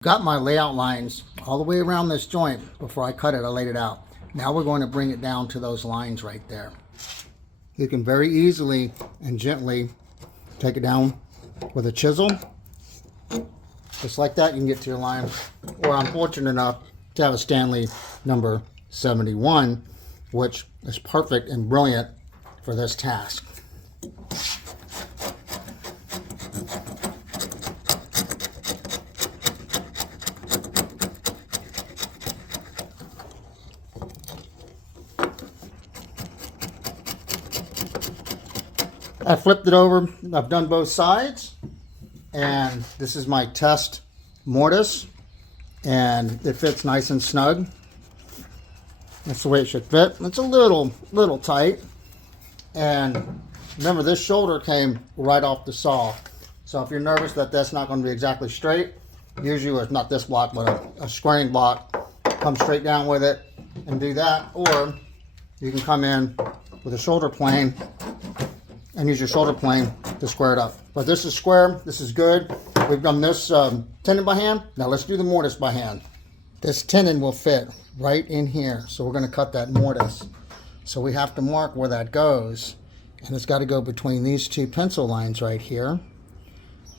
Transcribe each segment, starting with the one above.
Got my layout lines all the way around this joint. Before I cut it, I laid it out. Now we're going to bring it down to those lines right there. You can very easily and gently take it down with a chisel. Just like that, you can get to your line. Or I'm fortunate enough to have a Stanley number 71, which is perfect and brilliant for this task. I flipped it over. I've done both sides, and this is my test mortise, and it fits nice and snug. That's the way it should fit. It's a little tight, and remember, this shoulder came right off the saw, so if you're nervous that that's not going to be exactly straight, usually it's not this block but a squaring block. Come straight down with it and do that, or you can come in with a shoulder plane and use your shoulder plane to square it up. But this is square, this is good. We've done this tenon by hand. Now let's do the mortise by hand. This tenon will fit right in here. So we're gonna cut that mortise. So we have to mark where that goes. And it's gotta go between these two pencil lines right here.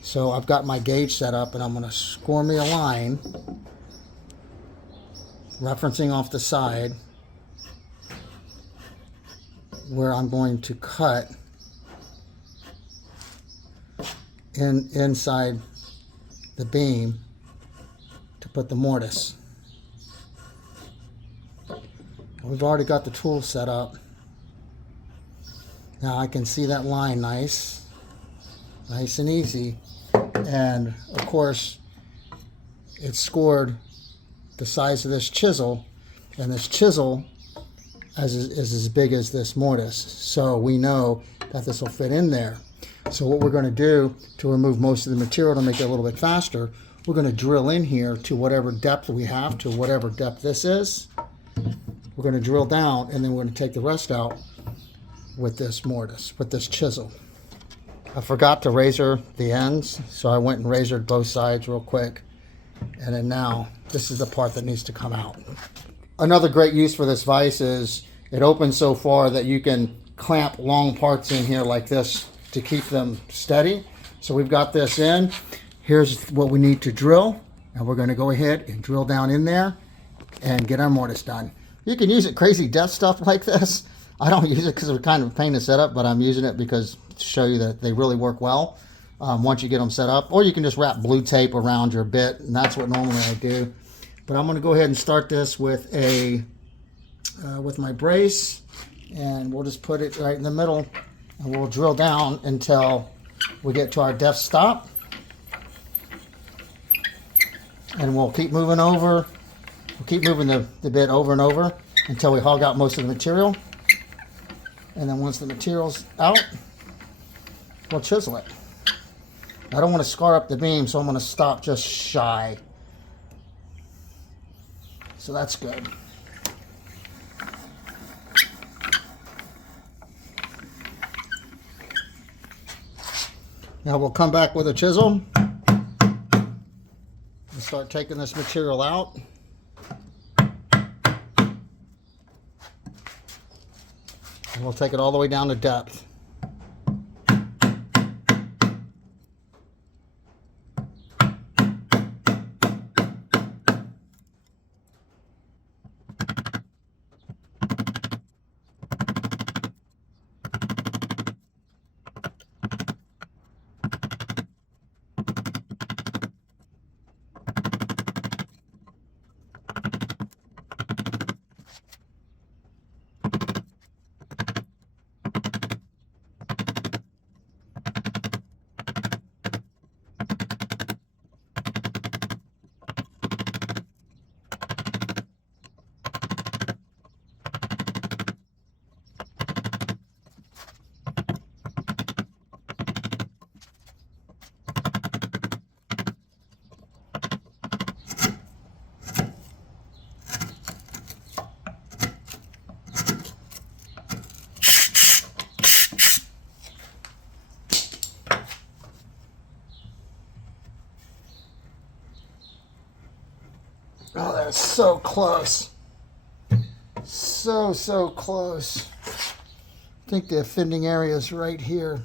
So I've got my gauge set up and I'm gonna score me a line, referencing off the side, where I'm going to cut inside the beam to put the mortise. We've already got the tool set up. Now I can see that line nice and easy, and of course it's scored the size of this chisel, and this chisel is as big as this mortise, so we know that this will fit in there. So what we're going to do to remove most of the material to make it a little bit faster, we're going to drill in here to whatever depth we have, to whatever depth this is. We're going to drill down, and then we're going to take the rest out with this mortise, with this chisel. I forgot to razor the ends, so I went and razored both sides real quick. And then now, this is the part that needs to come out. Another great use for this vise is it opens so far that you can clamp long parts in here like this to keep them steady. So we've got this in. Here's what we need to drill, and we're going to go ahead and drill down in there and get our mortise done. You can use it crazy depth stuff like this. I don't use it because it's kind of a pain to set up, but I'm using it because to show you that they really work well once you get them set up. Or you can just wrap blue tape around your bit, and that's what normally I do. But I'm going to go ahead and start this with my brace, and we'll just put it right in the middle. And we'll drill down until we get to our depth stop. And we'll keep moving over. We'll keep moving the bit over and over until we hog out most of the material. And then once the material's out, we'll chisel it. I don't want to scar up the beam, so I'm going to stop just shy. So that's good. Now we'll come back with a chisel and start taking this material out. And we'll take it all the way down to depth. Oh, that's so close. So close. I think the offending area is right here.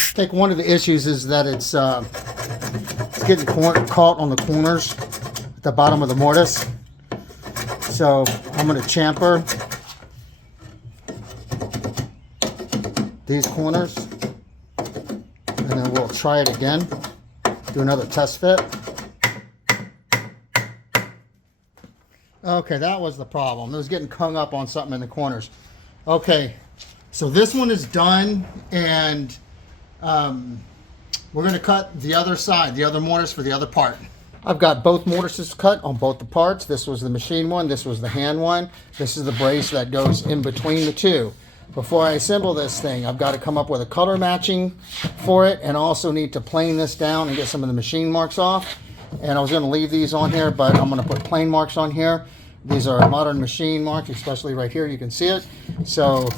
I think one of the issues is that it's getting caught on the corners at the bottom of the mortise. So I'm going to chamfer these corners, and then we'll try it again, do another test fit. Okay, that was the problem. It was getting hung up on something in the corners. Okay, so this one is done, and we're going to cut the other side, the other mortise for the other part. I've got both mortises cut on both the parts. This was the machine one, this was the hand one. This is the brace that goes in between the two. Before I assemble this thing, I've got to come up with a color matching for it, and also need to plane this down and get some of the machine marks off. And I was going to leave these on here, but I'm going to put plane marks on here. These are modern machine marks, especially right here, you can see it. So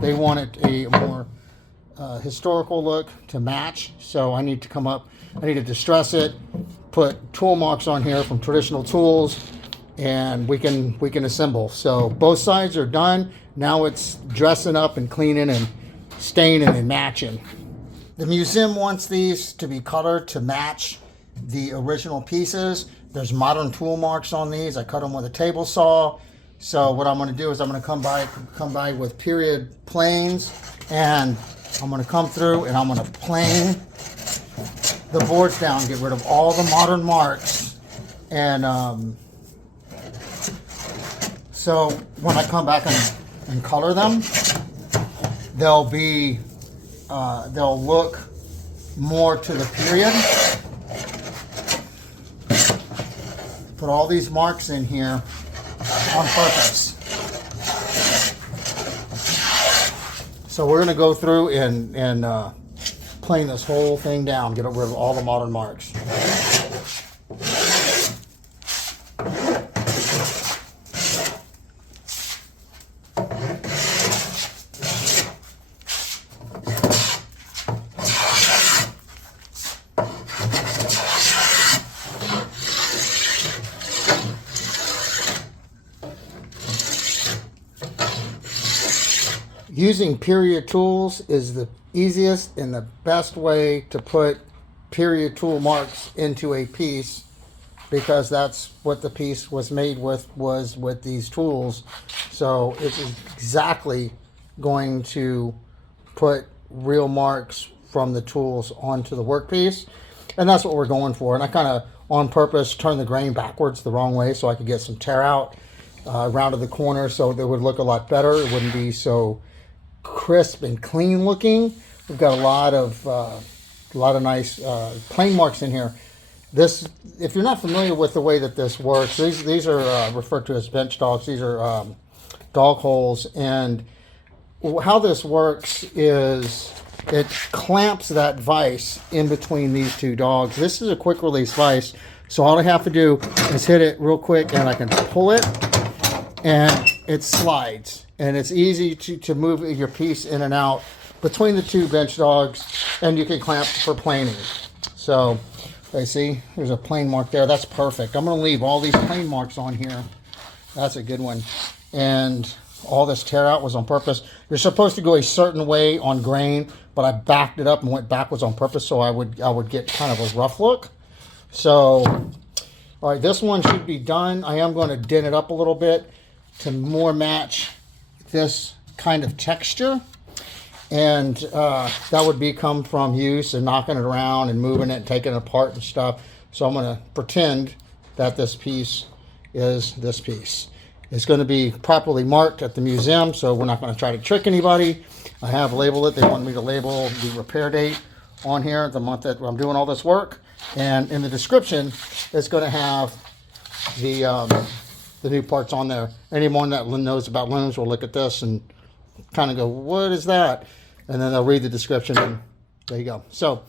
they wanted a more historical look to match, so I need to distress it, put tool marks on here from traditional tools, and we can assemble. So both sides are done. Now it's dressing up and cleaning and staining and matching. The museum wants these to be colored to match the original pieces. There's modern tool marks on these. I cut them with a table saw. So what I'm going to do is I'm going to come by with period planes, and I'm going to come through and I'm going to plane the boards down, get rid of all the modern marks. And so when I come back and color them, they'll look more to the period. Put all these marks in here on purpose. So we're going to go through and plane this whole thing down, get rid of all the modern marks. Using period tools is the easiest and the best way to put period tool marks into a piece, because that's what the piece was made with, was with these tools. So it's exactly going to put real marks from the tools onto the workpiece, and that's what we're going for. And I kind of on purpose turned the grain backwards the wrong way so I could get some tear out around to the corner, so it would look a lot better. It wouldn't be so crisp and clean looking. We've got a lot of nice plane marks in here. This, if you're not familiar with the way that this works, these are referred to as bench dogs. These are dog holes, and how this works is it clamps that vise in between these two dogs. This is a quick release vise, so all I have to do is hit it real quick and I can pull it and it slides. And it's easy to move your piece in and out between the two bench dogs, and you can clamp for planing. So, I see, there's a plane mark there. That's perfect. I'm going to leave all these plane marks on here. That's a good one. And all this tear out was on purpose. You're supposed to go a certain way on grain, but I backed it up and went backwards on purpose so I would get kind of a rough look. So, All right, this one should be done. I am going to dent it up a little bit to more match this kind of texture. And that would come from use and knocking it around and moving it and taking it apart and stuff. So I'm going to pretend that this piece is this piece. It's going to be properly marked at the museum, so we're not going to try to trick anybody. I have labeled it. They want me to label the repair date on here, the month that I'm doing all this work. And in the description, it's going to have the new parts on there. Anyone that knows about looms will look at this and kind of go, what is that? And then they'll read the description and there you go. So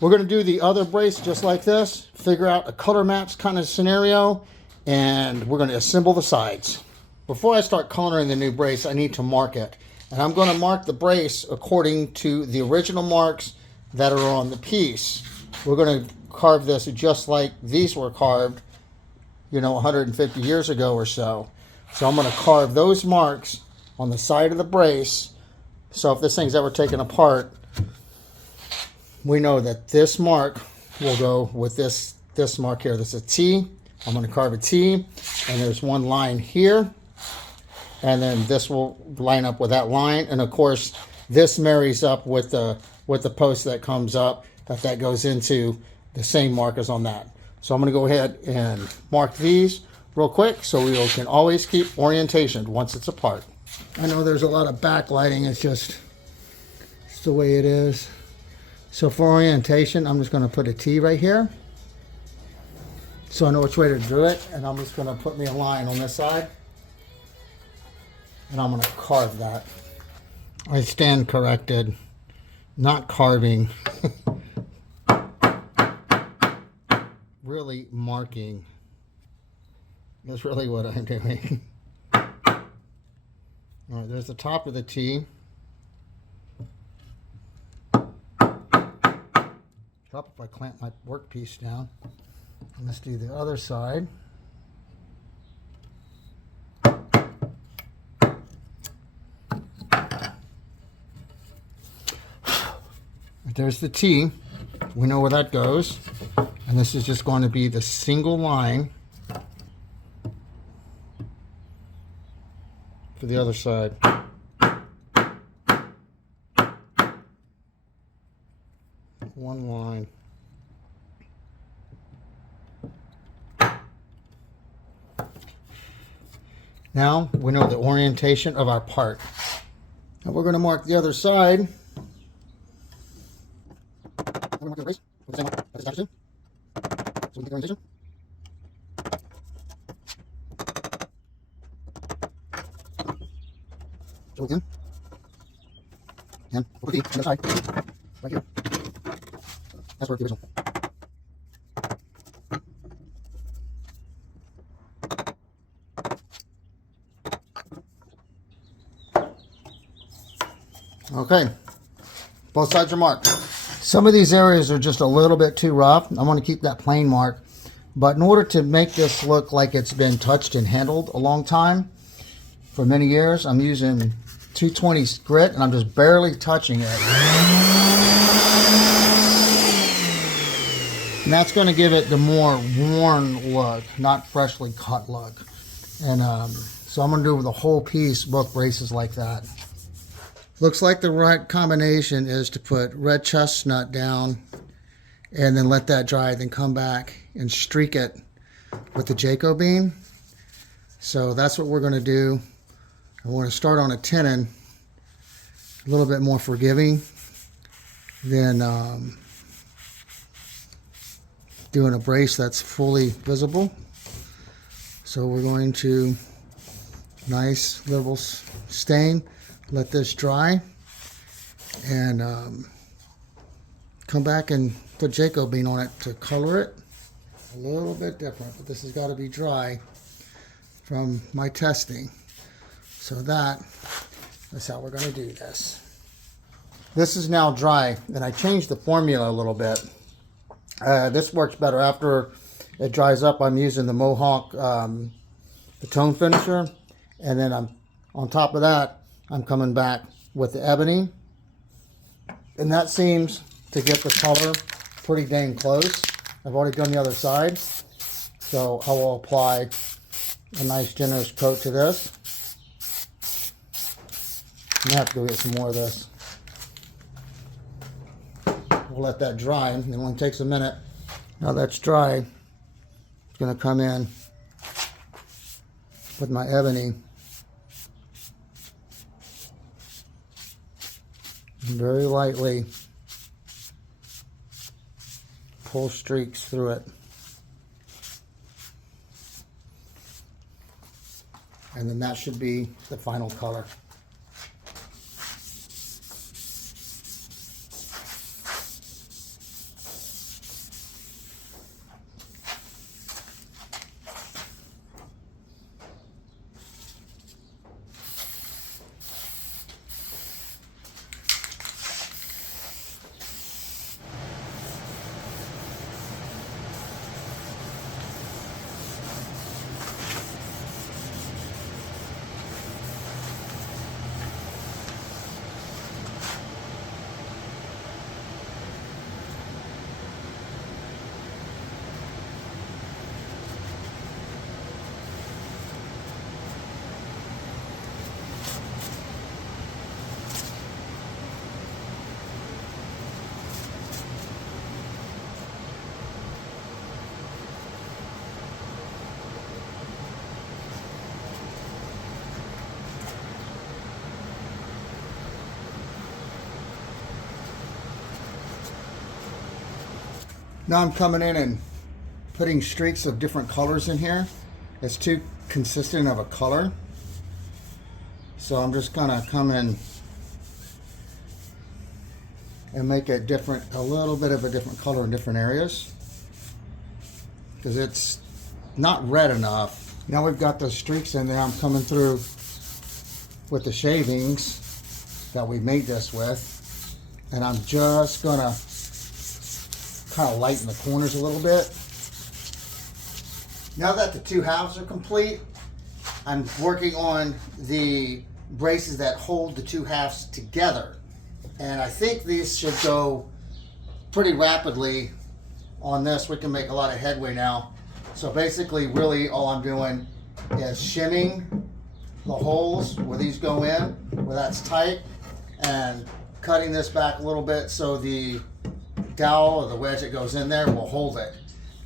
we're going to do the other brace just like this, figure out a color match kind of scenario, and we're going to assemble the sides. Before I start coloring the new brace, I need to mark it. And I'm going to mark the brace according to the original marks that are on the piece. We're going to carve this just like these were carved, you know, 150 years ago or so. So I'm going to carve those marks on the side of the brace. So if this thing's ever taken apart, we know that this mark will go with this mark here. This is a T. I'm going to carve a T, and there's one line here, and then this will line up with that line. And of course, this marries up with the post that comes up, that goes into the same markers on that. So I'm going to go ahead and mark these real quick so we can always keep orientation once it's apart. I know there's a lot of backlighting. It's the way it is. So for orientation, I'm just going to put a T right here, so I know which way to do it. And I'm just going to put me a line on this side, and I'm going to carve that. I stand corrected, not carving. Really marking is really what I'm doing. All right, there's the top of the T. Drop if I clamp my workpiece down. And let's do the other side. There's the T. We know where that goes. And this is just going to be the single line for the other side. One line. Now we know the orientation of our part. Now we're going to mark the other side. So again, and we'll put the other side right here. That's where the original. Okay, both sides are marked. Some of these areas are just a little bit too rough. I want to keep that plain mark. But in order to make this look like it's been touched and handled a long time, for many years, I'm using 220 grit, and I'm just barely touching it. And that's going to give it the more worn look, not freshly cut look. And so I'm going to do the whole piece, both braces like that. Looks like the right combination is to put red chestnut down and then let that dry, then come back and streak it with the Jaco bean. So that's what we're going to do. I want to start on a tenon, a little bit more forgiving than doing a brace that's fully visible. So we're going to nice little stain, let this dry, and come back and put Jaco bean on it to color it a little bit different. But this has got to be dry from my testing. So that's how we're going to do this. This is now dry, and I changed the formula a little bit. This works better after it dries up. I'm using the Mohawk, the tone finisher, and then on top of that, I'm coming back with the ebony, and that seems to get the color pretty dang close. I've already done the other side, So I will apply a nice generous coat to this. I'm gonna have to go get some more of this. We'll let that dry. It only takes a minute. Now that's dry, it's gonna come in with my ebony. Very lightly pull streaks through it. And then that should be the final color. Now I'm coming in and putting streaks of different colors in here. It's too consistent of a color. So I'm just gonna come in and make it different, a little bit of a different color in different areas, because it's not red enough. Now we've got those streaks in there. I'm coming through with the shavings that we made this with, and I'm just gonna kind of lighten the corners a little bit. Now that the two halves are complete, I'm working on the braces that hold the two halves together. And I think these should go pretty rapidly on this. We can make a lot of headway now. So basically, really all I'm doing is shimming the holes where these go in, where that's tight, and cutting this back a little bit so the dowel or the wedge that goes in there will hold it.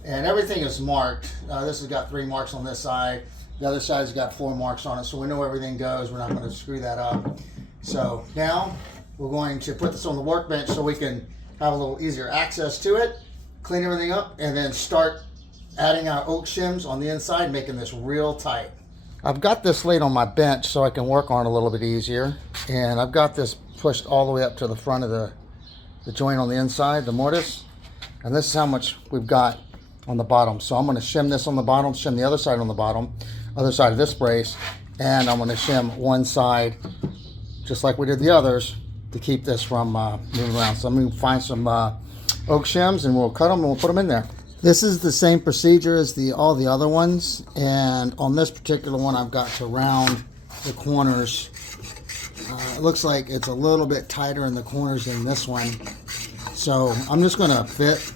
And everything is marked. This has got 3 marks on this side. The other side's got 4 marks on it, so we know everything goes. We're not going to screw that up. So now we're going to put this on the workbench so we can have a little easier access to it, clean everything up, and then start adding our oak shims on the inside, making this real tight. I've got this laid on my bench so I can work on it a little bit easier. And I've got this pushed all the way up to the front of the joint on the inside, the mortise. And this is how much we've got on the bottom. So I'm going to shim this on the bottom, shim the other side on the bottom, other side of this brace, and I'm going to shim one side just like we did the others to keep this from moving around. So I'm going to find some oak shims and we'll cut them and we'll put them in there. This is the same procedure as all the other ones, and on this particular one I've got to round the corners. It looks like it's a little bit tighter in the corners than this one. So I'm just going to fit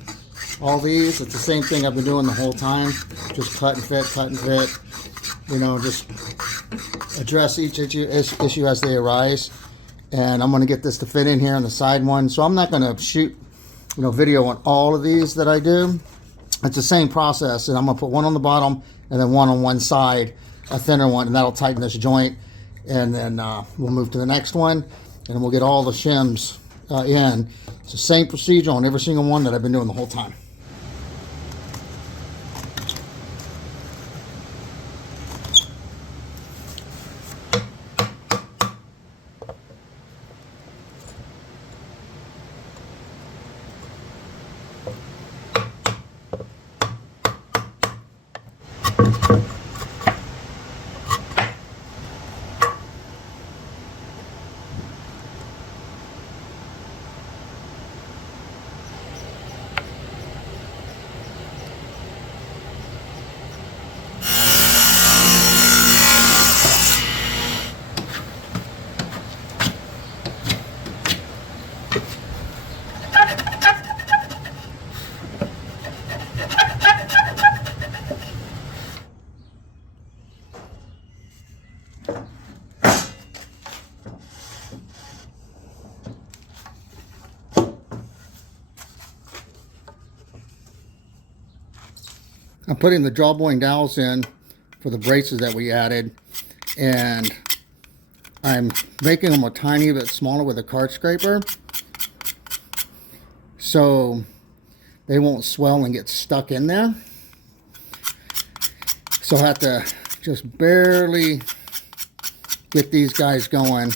all these. It's the same thing I've been doing the whole time. Just cut and fit. You know, just address each issue as they arise. And I'm going to get this to fit in here on the side one. So I'm not going to shoot, video on all of these that I do. It's the same process. And I'm going to put one on the bottom and then one on one side, a thinner one, and that'll tighten this joint. And then we'll move to the next one and we'll get all the shims in. It's the same procedure on every single one that I've been doing the whole time. I'm putting the drawing dowels in for the braces that we added, and I'm making them a tiny bit smaller with a card scraper so they won't swell and get stuck in there. So I have to just barely get these guys going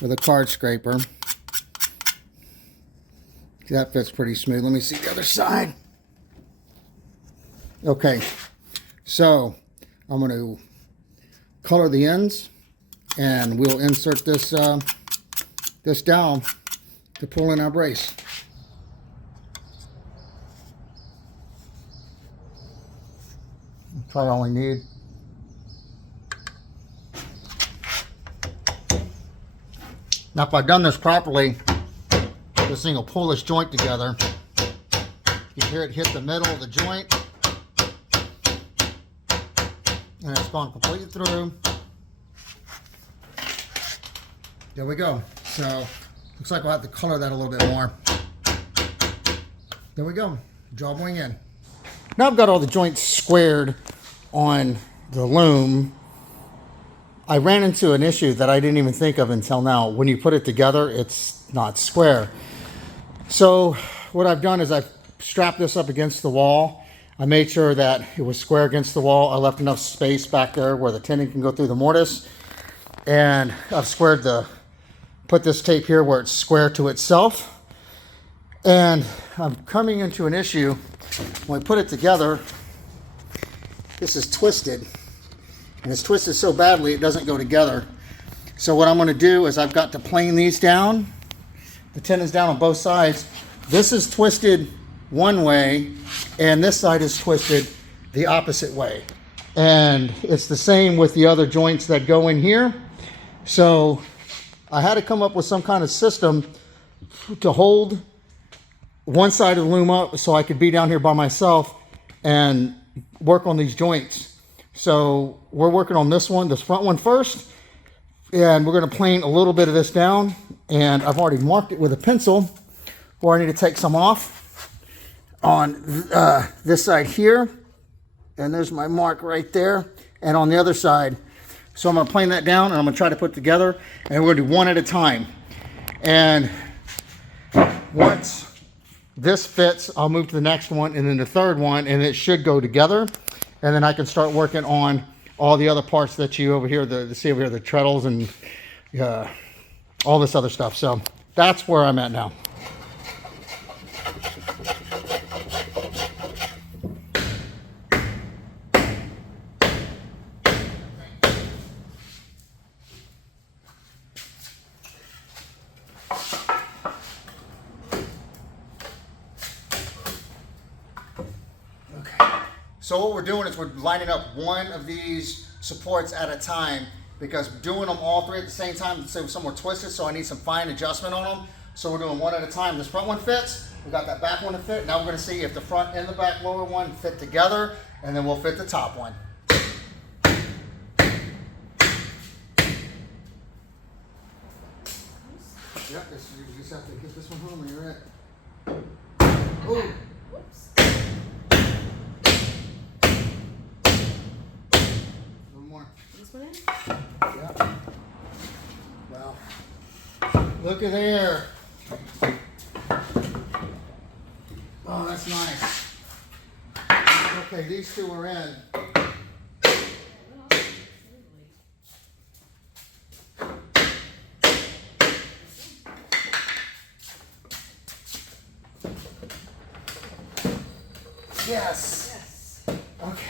with a card scraper. That fits pretty smooth. Let me see the other side. Okay, so I'm going to color the ends, and we'll insert this this dowel to pull in our brace. Probably all we need. Now, if I've done this properly, this thing will pull this joint together. You hear it hit the middle of the joint, and it's gone completely through. There we go. So looks like we'll have to color that a little bit more. There we go. Drawing in. Now I've got all the joints squared on the loom. I ran into an issue that I didn't even think of until now. When you put it together, it's not square. So what I've done is I've strapped this up against the wall. I made sure that it was square against the wall. I left enough space back there where the tenon can go through the mortise. And I've squared put this tape here where it's square to itself. And I'm coming into an issue. When I put it together, this is twisted. And it's twisted so badly it doesn't go together. So what I'm going to do is I've got to plane these down. The tenon's down on both sides. This is twisted one way, and this side is twisted the opposite way. And it's the same with the other joints that go in here. So I had to come up with some kind of system to hold one side of the loom up so I could be down here by myself and work on these joints. So we're working on this one, this front one first, and we're going to plane a little bit of this down, and I've already marked it with a pencil where I need to take some off on this side here, and there's my mark right there, and on the other side. So I'm going to plane that down, and I'm going to try to put it together, and we're going to do one at a time. And once this fits, I'll move to the next one, and then the third one, and it should go together. And then I can start working on all the other parts that you over here, see over here, the treadles and all this other stuff. So that's where I'm at now. So what we're doing is we're lining up one of these supports at a time, because doing them all three at the same time, say some were twisted, so I need some fine adjustment on them. So we're doing one at a time. This front one fits, we got that back one to fit. Now we're going to see if the front and the back lower one fit together, and then we'll fit the top one. Yep, you just have to get this one home and you're it. Ooh. This one in? Yeah. Well, look at there. Oh, that's nice. Okay, these two are in. Yes. Okay.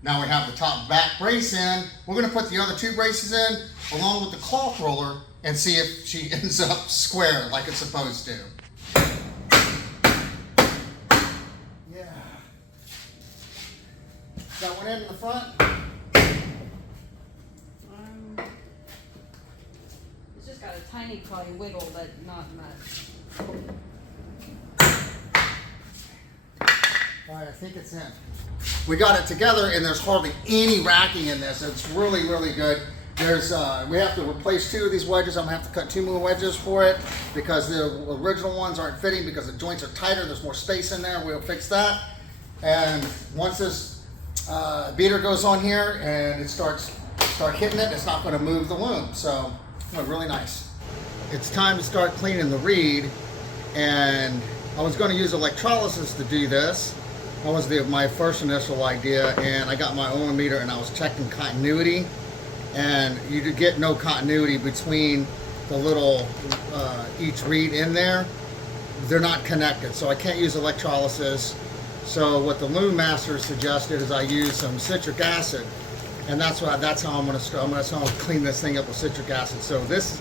Now we have the top back brace in. We're going to put the other two braces in along with the cloth roller and see if she ends up square like it's supposed to. Yeah. That one in the front? It's just got a tiny probably wiggle, but not much. All right, I think it's in. We got it together, and there's hardly any racking in this. It's really, really good. There's we have to replace two of these wedges. I'm gonna have to cut two more wedges for it because the original ones aren't fitting because the joints are tighter. There's more space in there. We'll fix that. And once this beater goes on here and it start hitting it, it's not going to move the loom. So really nice. It's time to start cleaning the reed, and I was going to use electrolysis to do this. That was my first initial idea, and I got my own meter and I was checking continuity, and you get no continuity between the little each reed in there. They're not connected, so I can't use electrolysis. So what the Loom Master suggested is I use some citric acid, and that's how I'm going to start. I'm going to clean this thing up with citric acid. So this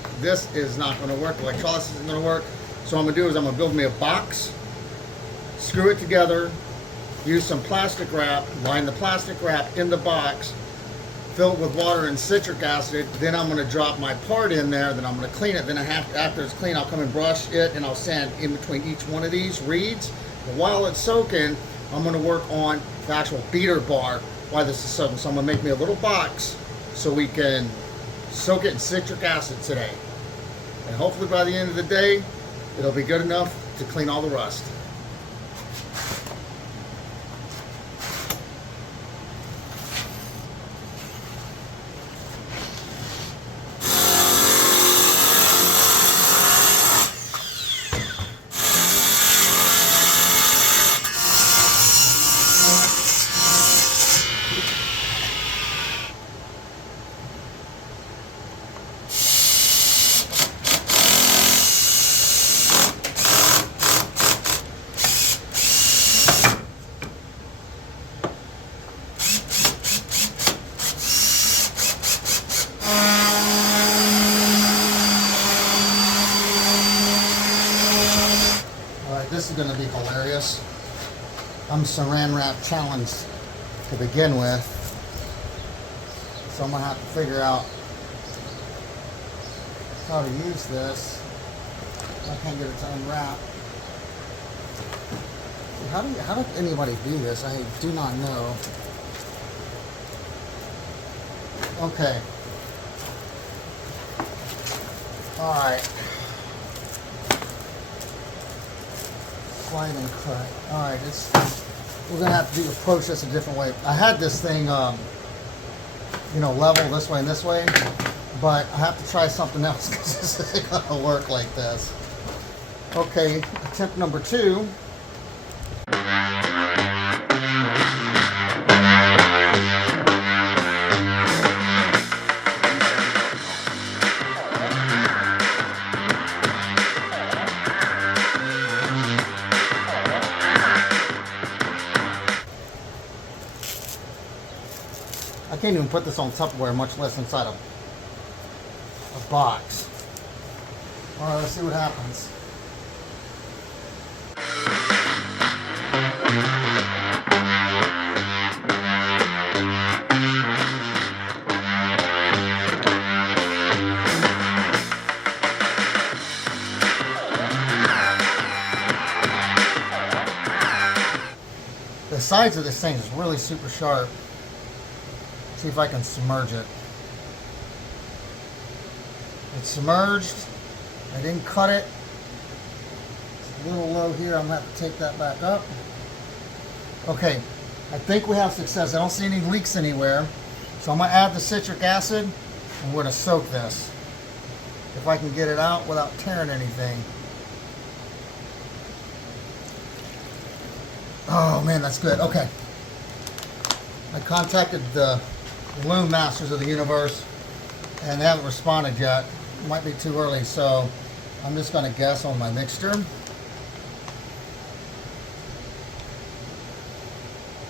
is not going to work. Electrolysis isn't going to work. So what I'm going to do is I'm going to build me a box, screw it together, use some plastic wrap, line the plastic wrap in the box, fill it with water and citric acid. Then I'm going to drop my part in there. Then I'm going to clean it. Then after it's clean, I'll come and brush it, and I'll sand in between each one of these reeds. But while it's soaking, I'm going to work on the actual beater bar while this is soaking. So I'm going to make me a little box so we can soak it in citric acid today. And hopefully by the end of the day, it'll be good enough to clean all the rust. This is going to be hilarious. I'm saran wrap challenged to begin with, so I'm going to have to figure out how to use this. I can't get it to unwrap. How does anybody do this? I do not know. Okay. All right. Slide and cut. All right, we're gonna have to approach this a different way. I had this thing, level this way and this way, but I have to try something else because this isn't gonna work like this. Okay, attempt number 2. I can't even put this on Tupperware, much less inside a box. All right, let's see what happens. The sides of this thing is really super sharp. See if I can submerge it. It's submerged. I didn't cut it. It's a little low here. I'm going to have to take that back up. Okay, I think we have success. I don't see any leaks anywhere. So I'm going to add the citric acid and we're going to soak this. If I can get it out without tearing anything. Oh man, that's good. Okay. I contacted the Loom Masters of the universe and they haven't responded yet. It might be too early, so I'm just going to guess on my mixture.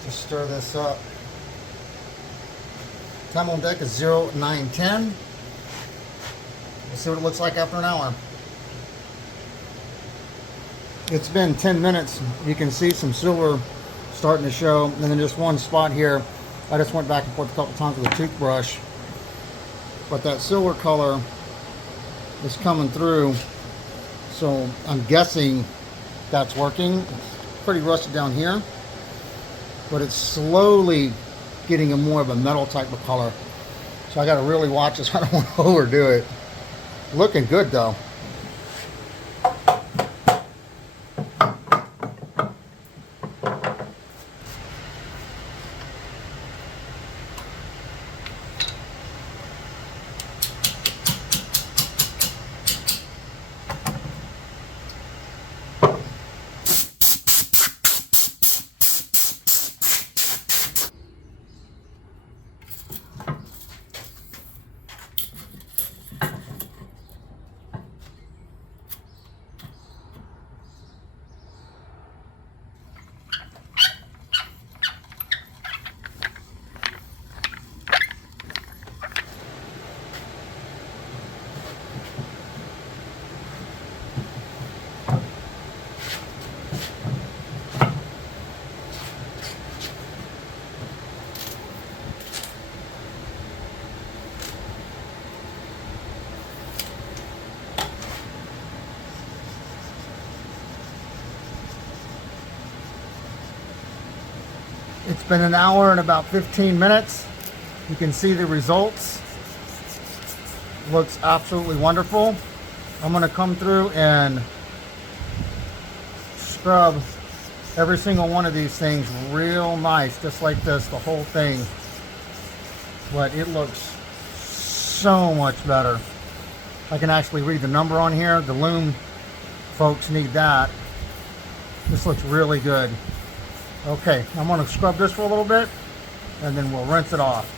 Just stir this up. Time on deck is 0910. We'll see what it looks like after an hour. It's been 10 minutes. You can see some silver starting to show, and then just one spot here. I just went back and forth a couple times with a toothbrush, but that silver color is coming through, so I'm guessing that's working. It's pretty rusted down here, but it's slowly getting a more of a metal type of color, so I got to really watch this. I don't want to overdo it. Looking good though. It's been an hour and about 15 minutes. You can see the results. Looks absolutely wonderful. I'm going to come through and scrub every single one of these things real nice, just like this, the whole thing. But it looks so much better. I can actually read the number on here. The Loom folks need that. This looks really good. Okay, I'm going to scrub this for a little bit and then we'll rinse it off.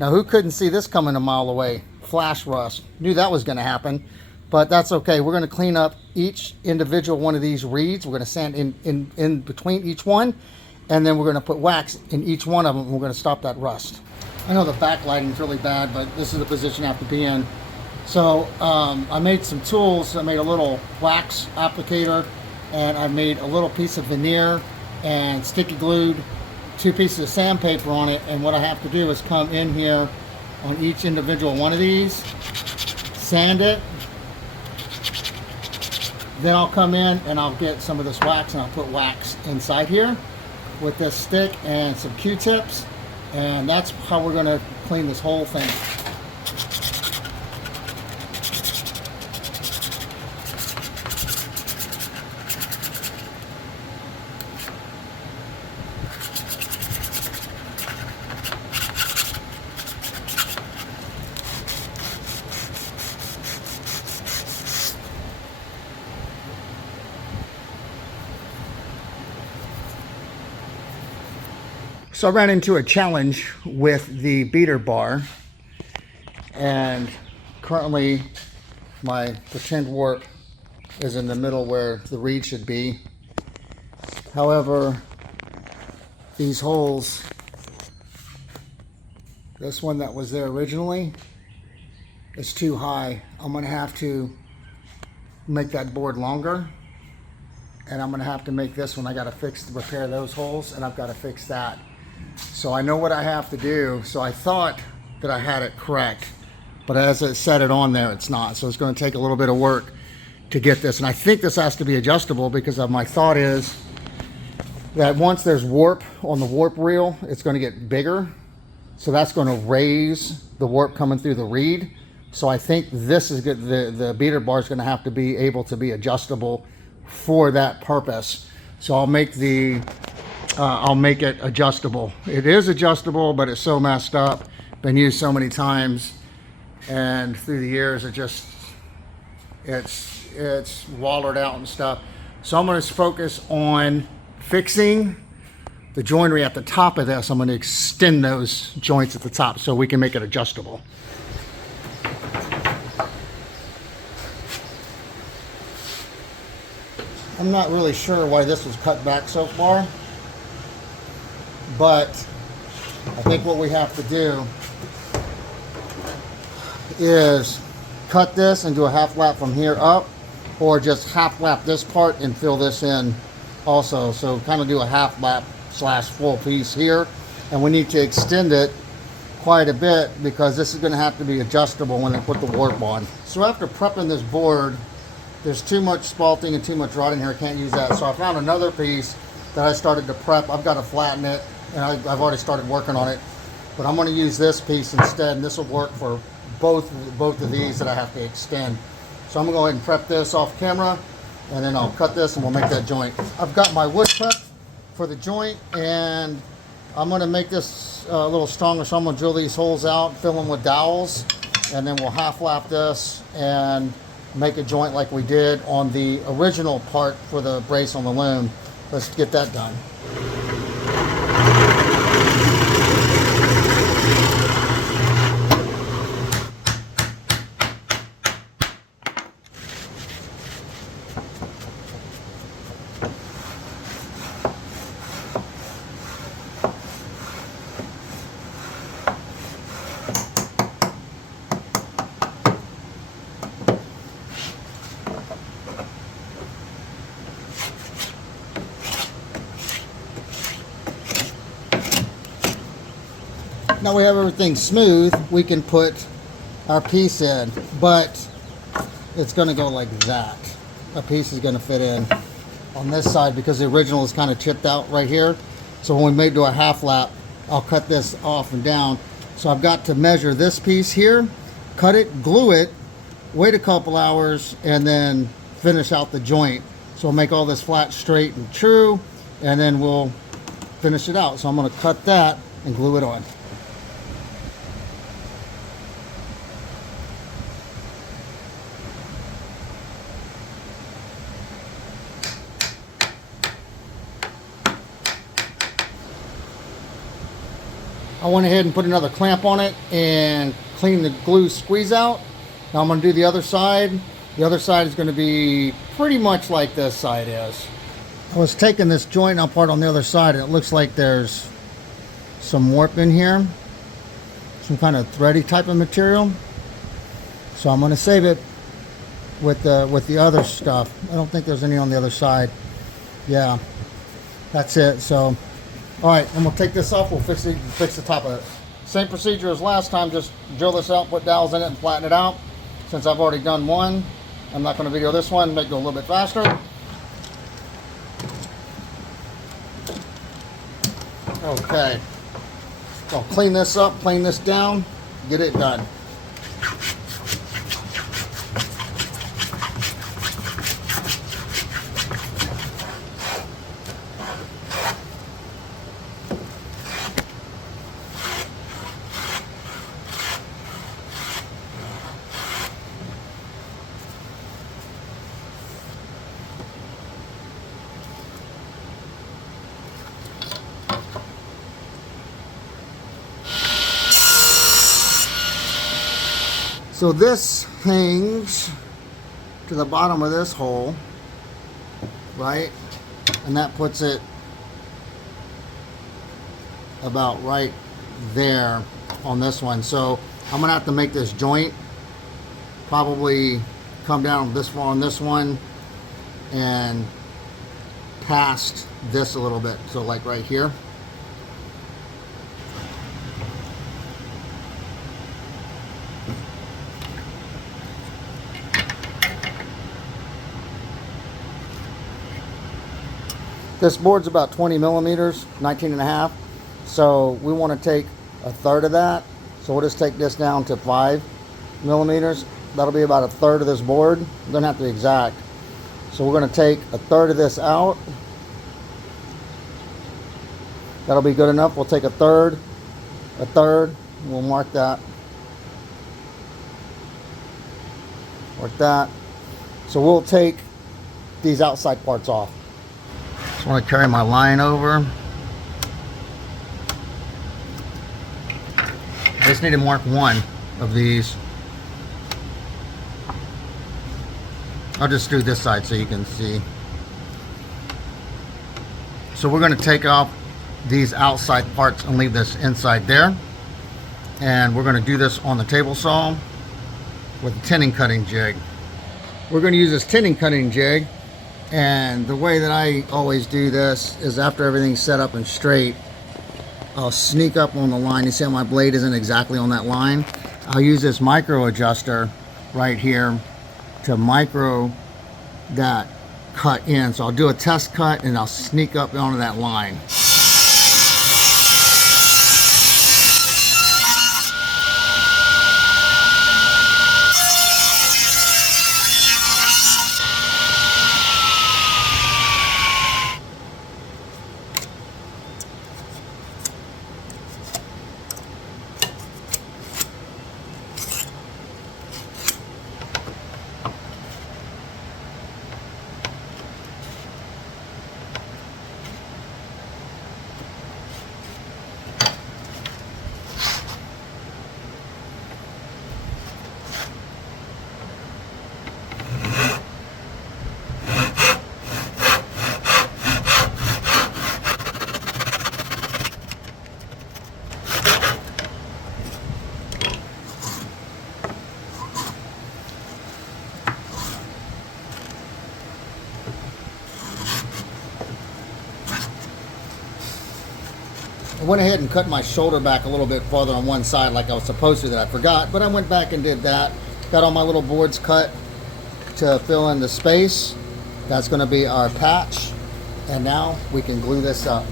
Now, who couldn't see this coming a mile away? Flash rust. Knew that was going to happen, but that's okay. We're going to clean up each individual one of these reeds. We're going to sand in between each one, and then we're going to put wax in each one of them, and we're going to stop that rust. I know the backlighting is really bad, but this is the position I have to be in. So I made some tools. I made a little wax applicator, and I made a little piece of veneer and sticky glued 2 pieces of sandpaper on it, and what I have to do is come in here on each individual one of these, sand it, then I'll come in and I'll get some of this wax and I'll put wax inside here with this stick and some Q-tips, and that's how we're going to clean this whole thing. So I ran into a challenge with the beater bar, and currently my pretend warp is in the middle where the reed should be. However, these holes, this one that was there originally, is too high. I'm going to have to make that board longer, and I'm going to have to make this one. I got to repair those holes, and I've got to fix that. So I know what I have to do. So I thought that I had it correct, but as it said it on there, it's not. So it's going to take a little bit of work to get this. And I think this has to be adjustable because of my thought is that once there's warp on the warp reel, it's going to get bigger. So that's going to raise the warp coming through the reed. So I think this is good. The beater bar is going to have to be able to be adjustable for that purpose. So I'll make it adjustable. It is adjustable, but it's so messed up, been used so many times, and through the years it's wallered out and stuff. So I'm going to focus on fixing the joinery at the top of this. I'm going to extend those joints at the top so we can make it adjustable. I'm not really sure why this was cut back so far, but I think what we have to do is cut this and do a half lap from here up, or just half lap this part and fill this in also. So kind of do a half lap / full piece here, and we need to extend it quite a bit because this is going to have to be adjustable when they put the warp on. So after prepping this board, there's too much spalting and too much rod in here. I can't use that. So I found another piece that I started to prep. I've got to flatten it, and I've already started working on it. But I'm going to use this piece instead, and this will work for both of these that I have to extend. So I'm going to go ahead and prep this off camera, and then I'll cut this and we'll make that joint. I've got my wood prepped for the joint, and I'm going to make this a little stronger. So I'm going to drill these holes out, fill them with dowels, and then we'll half lap this and make a joint like we did on the original part for the brace on the loom. Let's get that done. now we have everything smooth, we can put our piece in, but it's going to go like that. A piece is going to fit in on this side because the original is kind of chipped out right here. So when we do a half lap, I'll cut this off and down. So I've got to measure this piece here, cut it, glue it, wait a couple hours, and then finish out the joint. So we'll make all this flat, straight, and true, and then we'll finish it out. So I'm going to cut that and glue it on. I went ahead and put another clamp on it and clean the glue squeeze out. Now I'm going to do the other side. The other side is going to be pretty much like this side is. I was taking this joint apart on the other side, and it looks like there's some warp in here, some kind of thready type of material. So I'm going to save it with the other stuff. I don't think there's any on the other side. Yeah, that's it. So all right, and we'll take this off. We'll fix the top of it. Same procedure as last time. Just drill this out, put dowels in it, and flatten it out. Since I've already done one, I'm not going to video this one. Make it go a little bit faster. Okay. So clean this up, plane this down, get it done. So this hangs to the bottom of this hole, right? And that puts it about right there on this one. So I'm gonna have to make this joint, probably come down this far on this one and past this a little bit. So like right here. This board's about 20 millimeters, 19 and a half. So we want to take a third of that. So we'll just take this down to 5 millimeters. That'll be about a third of this board. Doesn't have to be exact. So we're going to take a third of this out. That'll be good enough. We'll take a third, and we'll mark that. Mark that. So we'll take these outside parts off. Just want to carry my line over. I just need to mark one of these. I'll just do this side so you can see. So we're going to take off these outside parts and leave this inside there. And we're going to do this on the table saw with a tinning cutting jig. We're going to use this tinning cutting jig. And the way that I always do this is after everything's set up and straight, I'll sneak up on the line. You see how my blade isn't exactly on that line? I'll use this micro adjuster right here to micro that cut in. So I'll do a test cut and I'll sneak up onto that line. went ahead and cut my shoulder back a little bit farther on one side like I was supposed to, that I forgot, but I went back and did that. Got all my little boards cut to fill in the space. That's going to be our patch, and now we can glue this up.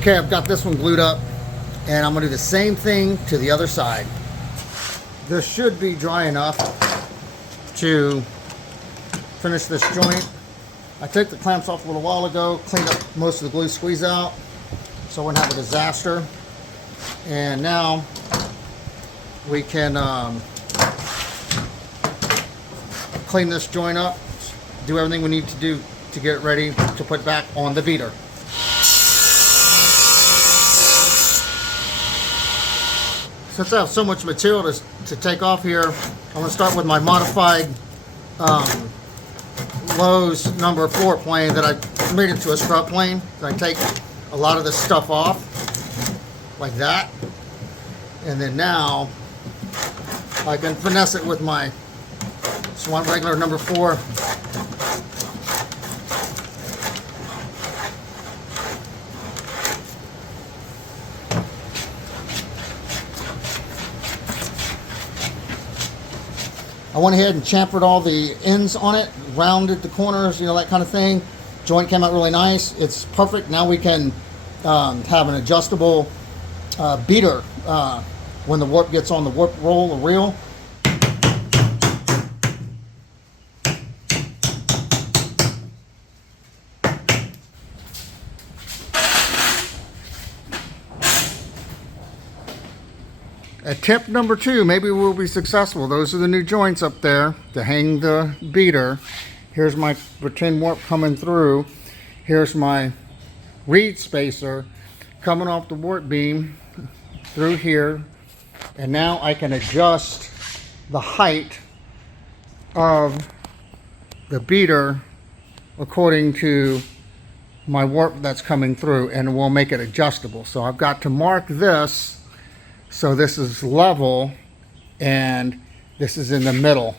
Okay, I've got this one glued up, and I'm going to do the same thing to the other side. This should be dry enough to finish this joint. I took the clamps off a little while ago, cleaned up most of the glue squeeze out, so I wouldn't have a disaster. And now we can clean this joint up, do everything we need to do to get it ready to put back on the beater. Since I have so much material to take off here, I'm going to start with my modified Lowe's number 4 plane that I made into a scrub plane. I take a lot of this stuff off like that, and then now I can finesse it with my Swan regular number 4. I went ahead and chamfered all the ends on it, rounded the corners, you know, that kind of thing. Joint came out really nice. It's perfect. Now we can have an adjustable beater when the warp gets on the warp roll or reel. Attempt number 2, maybe we'll be successful. Those are the new joints up there to hang the beater. Here's my pretend warp coming through. Here's my reed spacer coming off the warp beam through here. And now I can adjust the height of the beater according to my warp that's coming through, and we'll make it adjustable. So I've got to mark this. So this is level, and this is in the middle,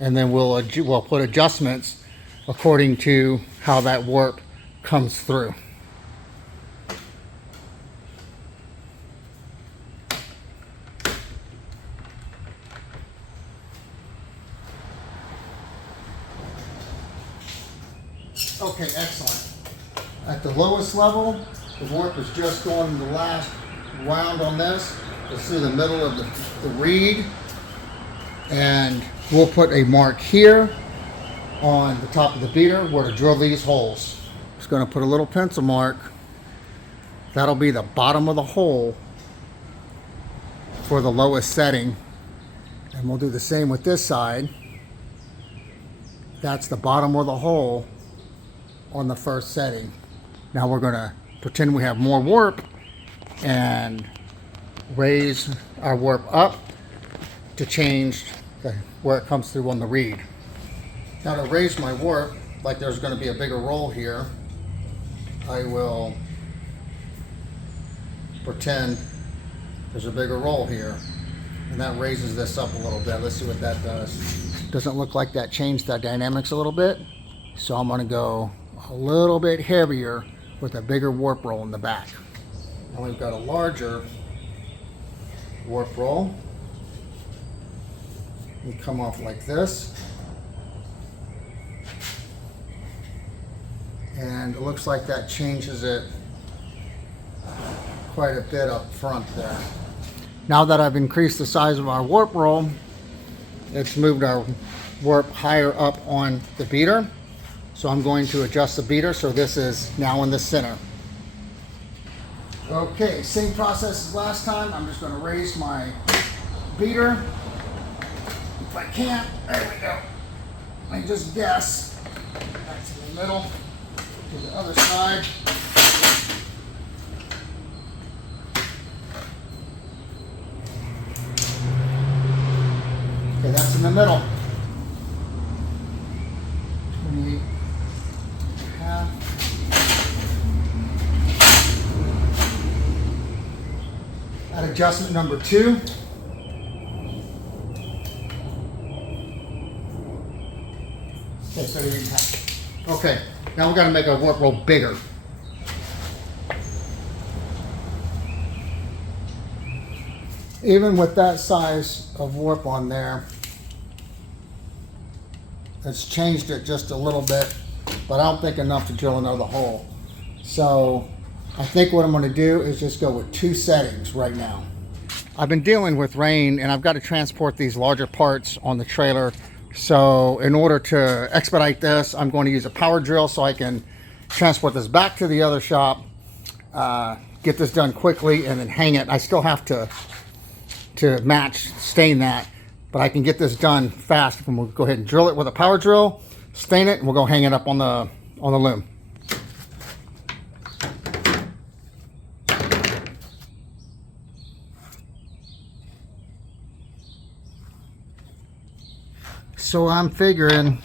and then we'll put adjustments according to how that warp comes through. Okay, excellent. At the lowest level, the warp is just going the last round on this. It's through the middle of the reed, and we'll put a mark here on the top of the beater where to drill these holes. Just going to put a little pencil mark. That'll be the bottom of the hole for the lowest setting, and we'll do the same with this side. That's the bottom of the hole on the first setting. Now we're going to pretend we have more warp and raise our warp up to change where it comes through on the reed. Now to raise my warp, like there's going to be a bigger roll here, I will pretend there's a bigger roll here, and that raises this up a little bit. Let's see what that does. Doesn't look like that changed the dynamics a little bit, so I'm going to go a little bit heavier with a bigger warp roll in the back. Now we've got a larger warp roll. We come off like this, and it looks like that changes it quite a bit up front there. Now that I've increased the size of our warp roll, it's moved our warp higher up on the beater. So I'm going to adjust the beater so this is now in the center. Okay, same process as last time. I'm just going to raise my beater if I can't, there we go. I just guess. That's in the middle. To the other side. Okay, that's in the middle. 28 and a half. At adjustment number 2. Okay, 38 and a half. Okay, now we're going to make our warp roll bigger. Even with that size of warp on there, it's changed it just a little bit, but I don't think enough to drill another hole. So I think what I'm going to do is just go with 2 settings right now. I've been dealing with rain and I've got to transport these larger parts on the trailer. So in order to expedite this, I'm going to use a power drill so I can transport this back to the other shop, get this done quickly, and then hang it. I still have to stain that, but I can get this done fast. And we'll go ahead and drill it with a power drill, stain it, and we'll go hang it up on the loom. So I'm figuring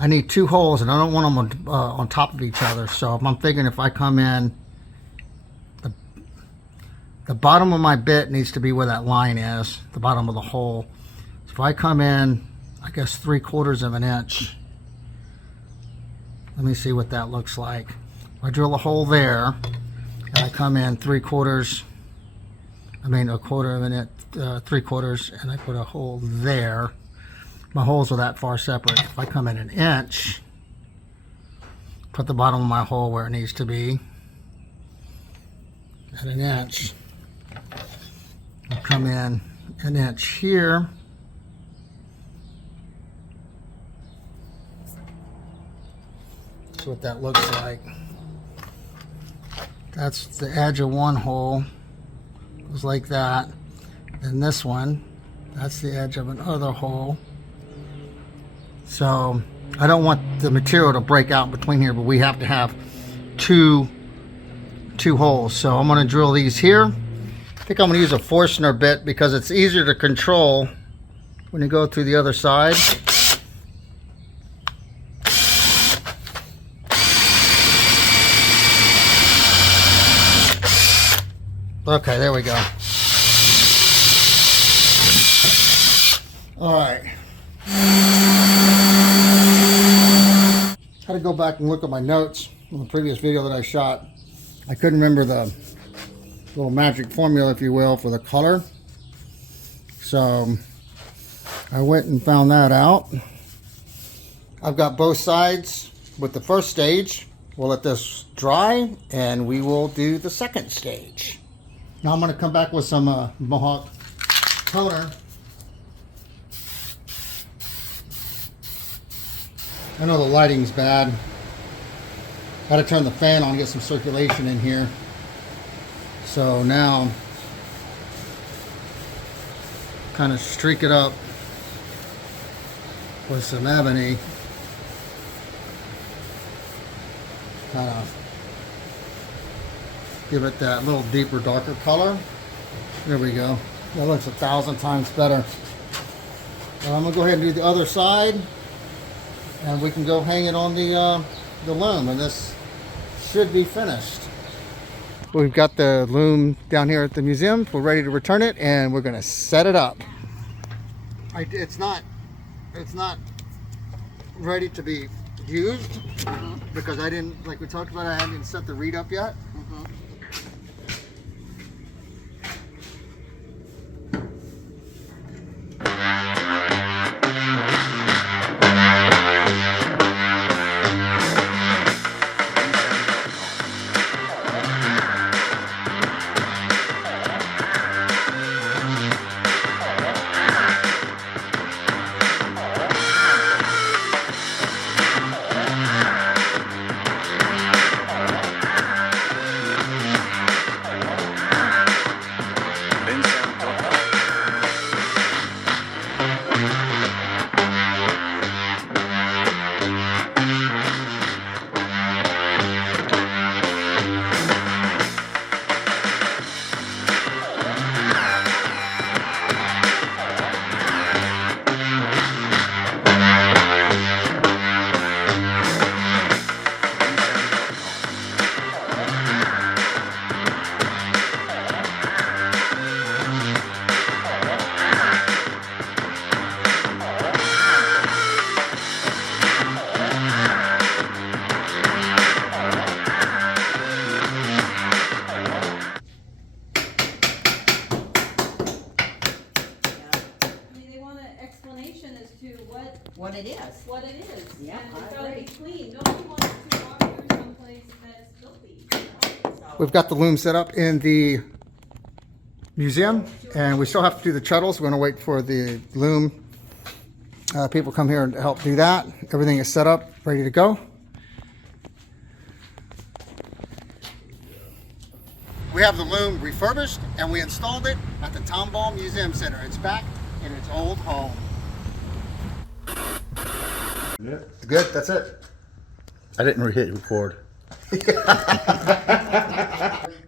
I need 2 holes, and I don't want them on top of each other. So I'm figuring if I come in, the bottom of my bit needs to be where that line is, the bottom of the hole. So if I come in, I guess 3/4 of an inch. Let me see what that looks like. If I drill a hole there, and I come in 3/4, I mean 1/4 of an inch, 3/4, and I put a hole there. My holes are that far separate. If I come in 1 inch, put the bottom of my hole where it needs to be at 1 inch. I'll come in 1 inch here. That's what that looks like. That's the edge of one hole. Goes like that. And this one, that's the edge of another hole. So I don't want the material to break out between here, but we have to have two holes. So I'm going to drill these here. I think I'm going to use a Forstner bit because it's easier to control when you go through the other side. Okay, there we go. All right. Had to go back and look at my notes from the previous video that I shot. I couldn't remember the little magic formula, if you will, for the color. So I went and found that out. I've got both sides with the first stage. We'll let this dry and we will do the second stage. Now I'm going to come back with some Mohawk toner. I know the lighting's bad. Got to turn the fan on to get some circulation in here. So now, kind of streak it up with some ebony. Kind of give it that little deeper, darker color. There we go. That looks 1,000 times better. I'm gonna go ahead and do the other side, and we can go hang it on the loom, and this should be finished. We've got the loom down here at the museum. We're ready to return it, and we're gonna set it up. It's not ready to be used because I didn't, like we talked about, I hadn't set the reed up yet. it is. what it is. Yeah, And it's I gotta be agree. clean. Nobody wants to walk through someplace that's filthy, you know? So- We've got the loom set up in the museum, and we still have to do the treadles. We're going to wait for the loom people come here and help do that. Everything is set up, ready to go. We have the loom refurbished, and we installed it at the Tomball Museum Center. It's back in its old home. Yeah. Good, that's it. I didn't hit record.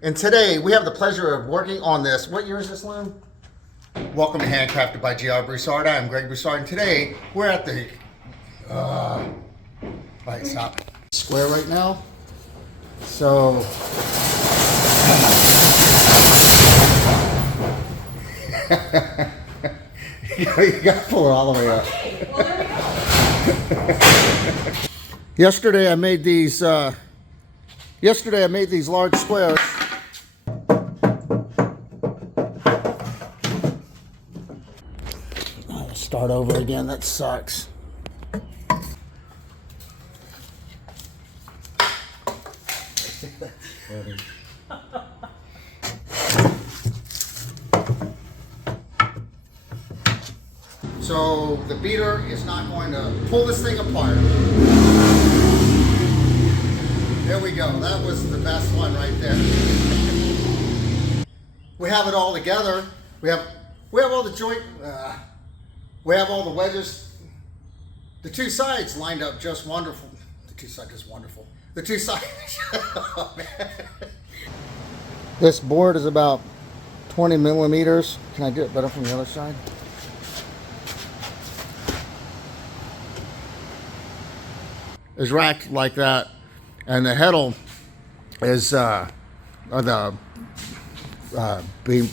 And today we have the pleasure of working on this. What year is this loom? Welcome to Handcrafted by G.R. Broussard. I'm Greg Broussard, and today we're at the right, stop. Square right now. So you got to pull it all the way up. Okay, well, there we go. Yesterday I made these large squares. I'll start over again, that sucks. So the beater is not going to pull this thing apart. There we go. That was the best one right there. We have it all together. We have all the joint. We have all the wedges. The two sides lined up just wonderful. The two sides just wonderful. The two sides. Oh, man. This board is about 20 millimeters. Can I do it better from the other side? Is racked like that, and the heddle is or the beam